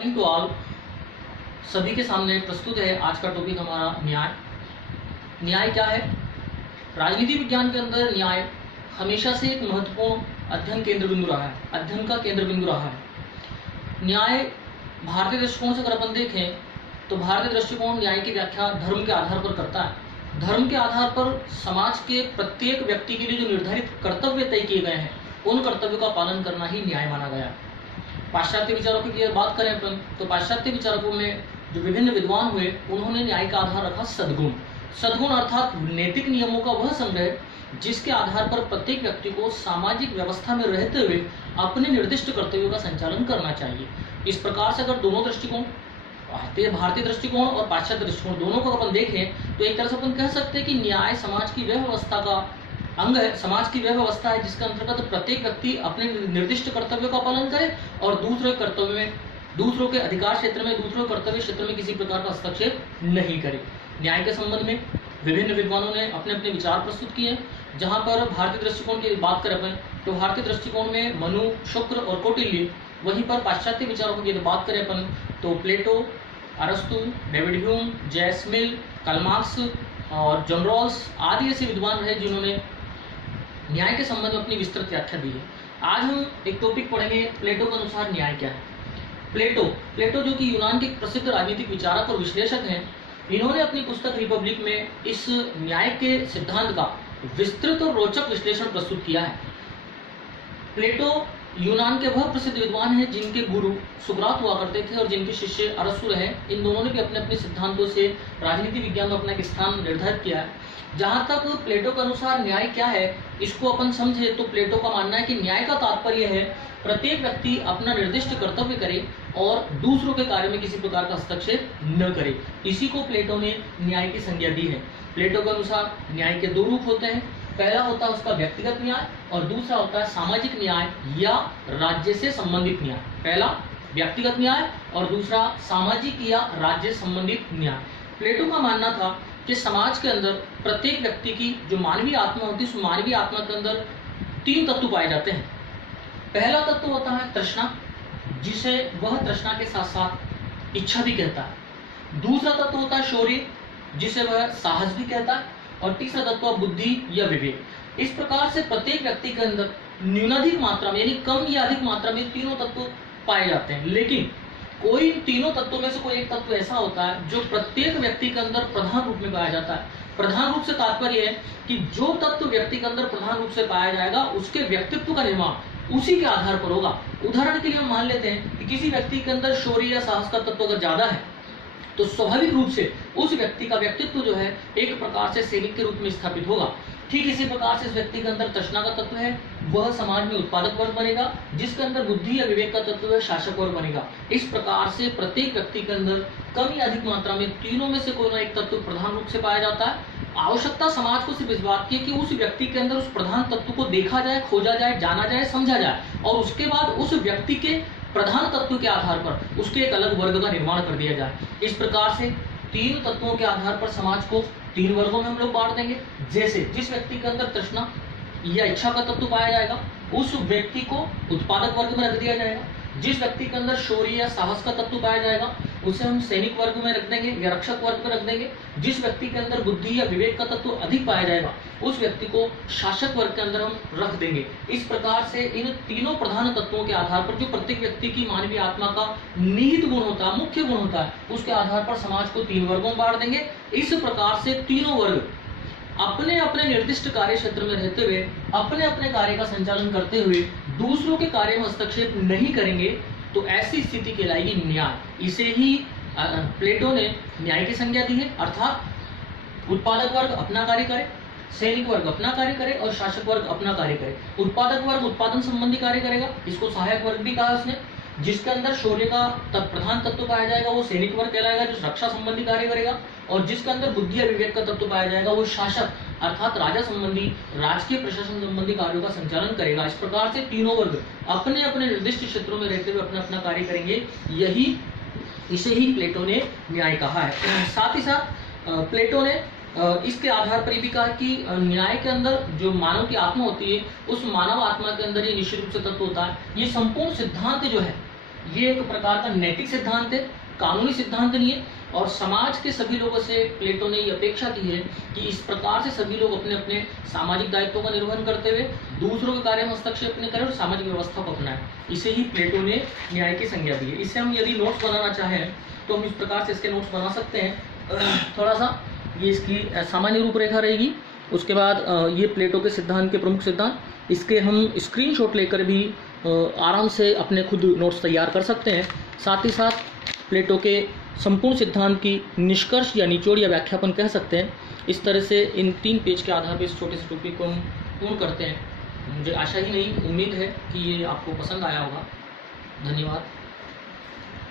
Morning to all. सभी के सामने प्रस्तुत है आज का टॉपिक हमारा न्याय। न्याय क्या है? राजनीति विज्ञान के अंदर न्याय हमेशा से एक महत्वपूर्ण अध्ययन केंद्र बिंदु रहा है, अध्ययन का केंद्र बिंदु रहा है। न्याय भारतीय दृष्टिकोण से अगर अपन देखें तो भारतीय दृष्टिकोण न्याय की व्याख्या धर्म के आधार पर करता है। धर्म के आधार पर समाज के प्रत्येक व्यक्ति के लिए जो निर्धारित कर्तव्य तय किए गए हैं उन कर्तव्यों का पालन करना ही न्याय माना गया। पाश्चात्य विचारकों की बात करें अपन तो पाश्चात्य विचारकों में जो विभिन्न विद्वान हुए उन्होंने न्याय का आधार रखा सद्गुण। सद्गुण अर्थात नैतिक नियमों का वह संग्रह जिसके आधार पर प्रत्येक व्यक्ति को सामाजिक व्यवस्था में रहते हुए अपने निर्दिष्ट कर्तव्यों का संचालन करना चाहिए। इस प्रकार से अगर दोनों दृष्टिकोण, भारतीय दृष्टिकोण और पाश्चात्य दृष्टिकोण दोनों को अपन देखें तो एक तरह से अपन कह सकते हैं कि न्याय समाज की वह व्यवस्था का अंग है, समाज की वह व्यवस्था है जिसके अंतर्गत प्रत्येक व्यक्ति अपने निर्दिष्ट कर्तव्यों का पालन करे और दूसरे कर्तव्य में, दूसरों के अधिकार क्षेत्र में, दूसरों कर्तव्य क्षेत्र में किसी प्रकार का हस्तक्षेप नहीं करे। न्याय के संबंध में विभिन्न विद्वानों ने अपने अपने विचार प्रस्तुत किए। जहां पर भारतीय दृष्टिकोण की बात करें अपन तो भारतीय दृष्टिकोण में मनु, शुक्र और कौटिल्य, वहीं पर पाश्चात्य विचारों की बात करें अपन तो प्लेटो, अरस्तु, David Hume, James Mill, Karl Marx और जॉन रॉल्स आदि ऐसे विद्वान रहे जिन्होंने न्याय के संबंध में अपनी विस्तृत व्याख्या दी है। आज हम एक टॉपिक पढ़ेंगे, प्लेटो के अनुसार न्याय क्या है। प्लेटो जो कि यूनान के प्रसिद्ध राजनीतिक विचारक और विश्लेषक हैं, इन्होंने अपनी पुस्तक रिपब्लिक में इस न्याय के सिद्धांत का विस्तृत और रोचक विश्लेषण प्रस्तुत किया है। प्लेटो यूनान के वह प्रसिद्ध विद्वान हैं जिनके गुरु सुकरात हुआ करते थे और जिनके शिष्य अरस्तु रहे। इन दोनों ने भी अपने अपने सिद्धांतों से राजनीति विज्ञान में अपना एक स्थान निर्धारित किया है। जहां तक प्लेटो के अनुसार न्याय क्या है इसको अपन समझे तो प्लेटो का मानना है कि न्याय का तात्पर्य है प्रत्येक व्यक्ति अपना निर्दिष्ट कर्तव्य करे और दूसरों के कार्य में किसी प्रकार का हस्तक्षेप न करे। इसी को प्लेटो ने न्याय की संज्ञा दी है। प्लेटो के अनुसार न्याय के दो रूप होते हैं। पहला होता है उसका व्यक्तिगत न्याय और दूसरा होता है सामाजिक न्याय या राज्य से संबंधित न्याय। पहला व्यक्तिगत न्याय और दूसरा सामाजिक या राज्य संबंधित न्याय। प्लेटो का मानना था कि समाज के अंदर प्रत्येक व्यक्ति की जो मानवीय आत्मा होती है उस मानवीय आत्मा के अंदर तीन तत्व पाए जाते हैं। पहला तत्व होता है तृष्णा, जिसे वह तृष्णा के साथ साथ इच्छा भी कहता है। दूसरा तत्व होता है शौर्य, जिसे वह साहस भी कहता है और तीसरा तत्व बुद्धि या विवेक। इस प्रकार से प्रत्येक व्यक्ति के अंदर न्यूनाधिक मात्रा में यानी कम या अधिक मात्रा में तीनों तत्व पाए जाते हैं। लेकिन कोई तीनों तत्वों में से कोई एक तत्व ऐसा होता है जो प्रत्येक व्यक्ति के अंदर प्रधान रूप में पाया जाता है। प्रधान रूप से तात्पर्य है कि जो तत्व व्यक्ति के अंदर प्रधान रूप से पाया जाएगा उसके व्यक्तित्व का निर्माण उसी के आधार पर होगा। उदाहरण के लिए हम मान लेते हैं कि किसी व्यक्ति के अंदर शौर्य या साहस का तत्व अगर ज्यादा है तो स्वाभाविक रूप से उस व्यक्ति का व्यक्तित्व जो है एक प्रकार से सैनिक के रूप में स्थापित होगा। ठीक इसी प्रकार से इस व्यक्ति के अंदर तृष्णा का तत्व है, वह समाज में उत्पादक वर्ग बनेगा। जिसके अंदर बुद्धि या विवेक का तत्व है, शासक वर्ग बनेगा। इस प्रकार से प्रत्येक व्यक्ति के अंदर कम या अधिक मात्रा में तीनों में से कोई ना एक तत्व प्रधान रूप से पाया जाता है। आवश्यकता समाज को सिर्फ इस बात की है कि उस व्यक्ति के अंदर उस प्रधान तत्व को देखा जाए, खोजा जाए, जाना जाए, समझा जाए और उसके बाद उस व्यक्ति के प्रधान तत्व के आधार पर उसके एक अलग वर्ग का निर्माण कर दिया जाए। इस प्रकार से तीन तत्वों के आधार पर समाज को तीन वर्गों में हम लोग बांट देंगे। जैसे जिस व्यक्ति के अंदर तृष्णा या इच्छा का तत्व पाया जाएगा उस व्यक्ति को उत्पादक वर्ग में रख दिया जाएगा। जिस व्यक्ति के अंदर शौर्य या साहस का तत्व पाया जाएगा उसे हम सैनिक वर्ग में रख देंगे या रक्षक वर्ग में रख देंगे। जिस व्यक्ति के अंदर बुद्धि या विवेक का तत्व अधिक पाया जाएगा उस व्यक्ति को शासक वर्ग के अंदर हम रख देंगे। इस प्रकार से इन तीनों प्रधान तत्वों के आधार पर जो प्रत्येक व्यक्ति की मानवीय आत्मा का निहित गुण होता है, मुख्य गुण होता है, उसके आधार पर समाज को तीन वर्गों में बांट देंगे। इस प्रकार से तीनों वर्ग अपने अपने निर्दिष्ट कार्य क्षेत्र में रहते हुए अपने अपने कार्य का संचालन करते हुए दूसरों के कार्य में हस्तक्षेप नहीं करेंगे तो ऐसी स्थिति कहलाएगी न्याय। इसे ही प्लेटो ने न्याय की संज्ञा दी है। अर्थात उत्पादक वर्ग अपना कार्य करे, सैनिक वर्ग अपना कार्य करे और शासक वर्ग अपना कार्य करे। उत्पादक वर्ग उत्पादन संबंधी कार्य करेगा, इसको सहायक वर्ग भी कहा उसने। जिसके अंदर शौर्य का प्रधान तत्व पाया जाएगा वो सैनिक वर्ग कहलाएगा जो रक्षा संबंधी कार्य करेगा। और जिसके अंदर बुद्धि या विवेक का तत्व पाया जाएगा वो शासक अर्थात राजा संबंधी, राजकीय प्रशासन संबंधी कार्यों का संचालन करेगा। इस प्रकार से तीनों वर्ग अपने अपने निर्दिष्ट क्षेत्रों में रहते हुए अपना अपना कार्य करेंगे। इसे ही प्लेटो ने न्याय कहा है। साथ ही साथ प्लेटो ने इसके आधार पर ये भी कहा कि न्याय के अंदर जो मानव की आत्मा होती है उस मानव आत्मा के अंदर ये निश्चित रूप से तत्व होता है। ये संपूर्ण सिद्धांत जो है ये एक प्रकार का नैतिक सिद्धांत है, कानूनी सिद्धांत नहीं है। और समाज के सभी लोगों से प्लेटो ने ये अपेक्षा की है कि इस प्रकार से सभी लोग अपने अपने सामाजिक दायित्वों का निर्वहन करते हुए दूसरों के कार्य में हस्तक्षेप न करें और सामाजिक व्यवस्था को अपनाएं। इसे ही प्लेटो ने न्याय की संज्ञा दी है। इससे हम यदि नोट्स बनाना चाहें तो हम इस प्रकार से इसके नोट्स बना सकते हैं। थोड़ा सा ये इसकी सामान्य रूपरेखा रहेगी। उसके बाद ये प्लेटो के सिद्धांत के प्रमुख सिद्धांत, इसके हम स्क्रीनशॉट लेकर भी आराम से अपने खुद नोट्स तैयार कर सकते हैं। साथ ही साथ प्लेटो के संपूर्ण सिद्धांत की निष्कर्ष या निचोड़ या व्याख्यापन कह सकते हैं। इस तरह से इन 3 पेज के आधार पर इस छोटे से टॉपिक को हम पूर्ण करते हैं। मुझे आशा ही नहीं, उम्मीद है कि ये आपको पसंद आया होगा। धन्यवाद।